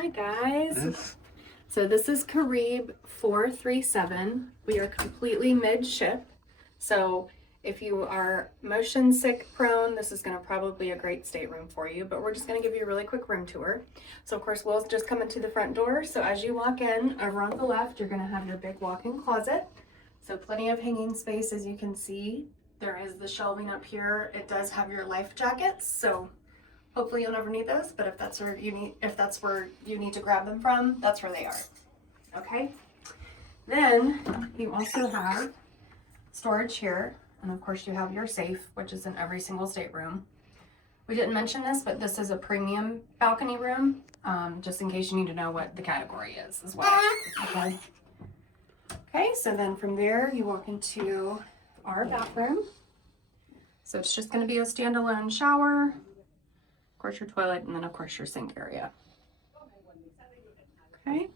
Hi guys. So this is Carib 437. We are completely midship. So if you are motion sick prone, this is going to probably be a great stateroom for you, but we're just going to give you a really quick room tour. So of course we'll just come into the front door. So as you walk in, over on the left, you're going to have your big walk-in closet. So plenty of hanging space, as you can see. There is the shelving up here. It does have your life jackets, so hopefully you'll never need those, but if that's where you need to grab them from, that's where they are. Okay? Then you also have storage here, and of course you have your safe, which is in every single stateroom. We didn't mention this, but this is a premium balcony room, just in case you need to know what the category is as well. Okay? Okay, so then from there you walk into our bathroom. So it's just going to be a standalone shower, of course your toilet, and then of course your sink area. Okay.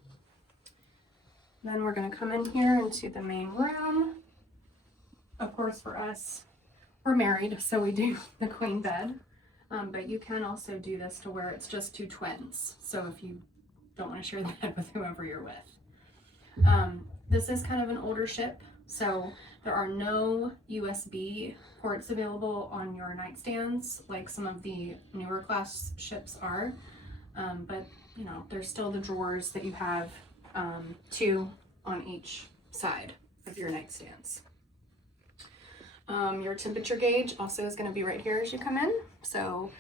Then we're going to come in here into the main room. Of course for us, we're married, so we do the queen bed. But you can also do this to where it's just two twins. So if you don't want to share the bed with whoever you're with. This is kind of an older ship, so there are no USB ports available on your nightstands like some of the newer class ships are. But you know, there's still the drawers that you have, two on each side of your nightstands. Your temperature gauge also is going to be right here as you come in. So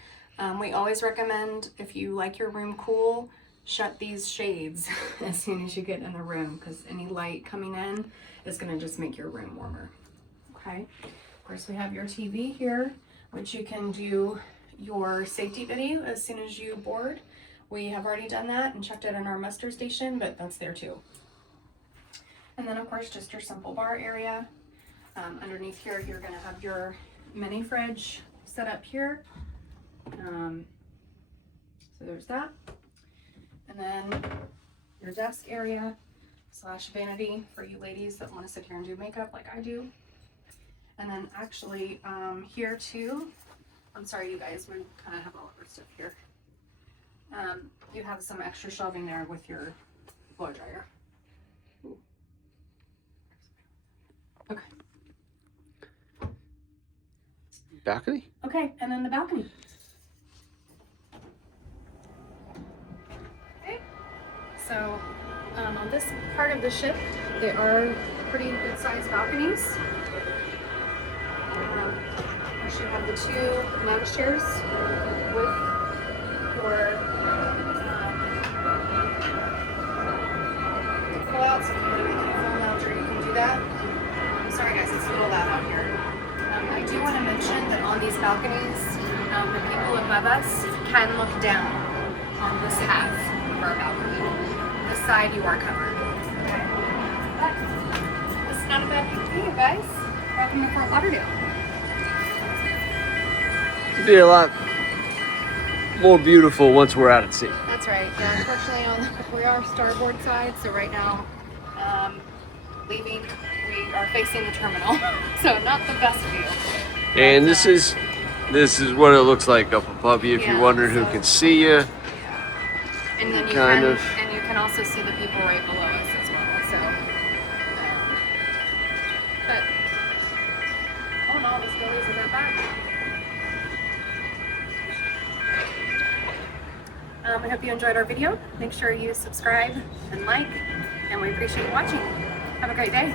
we always recommend, if you like your room cool, shut these shades as soon as you get in the room, because any light coming in is going to just make your room warmer. Okay. Of course, we have your TV here, which you can do your safety video as soon as you board. We have already done that and checked it in our muster station, but that's there too. And then of course, just your simple bar area. Underneath here, you're going to have your mini fridge set up here. So there's that. And then your desk area / vanity for you ladies that want to sit here and do makeup like I do. And then actually here too, I'm sorry you guys, we kind of have all of our stuff here. You have some extra shelving there with your blow dryer. Ooh. Okay. Balcony? Okay, and then the balcony. Okay, so on this part of the ship, they are pretty good sized balconies. You should have the two lounge chairs with your pull-outs. If you want to make it a full lounger, you can do that. Sorry guys, it's a little loud out here. I do want to mention that on these balconies, the people above us can look down on this half of our balcony. This side you are covered. Okay. But this is not a bad view for you guys. Welcome to Fort Lauderdale. It'll be a lot more beautiful once we're out at sea. That's right. Yeah, unfortunately, we are starboard side, so right now, leaving, we are facing the terminal, so not the best view. And this is what it looks like up above you. If you're wondering who can see you. Yeah. And then you can also see the people right below us as well. So, but all in all, this really isn't that bad. I hope you enjoyed our video. Make sure you subscribe and like, and we appreciate you watching. Have a great day.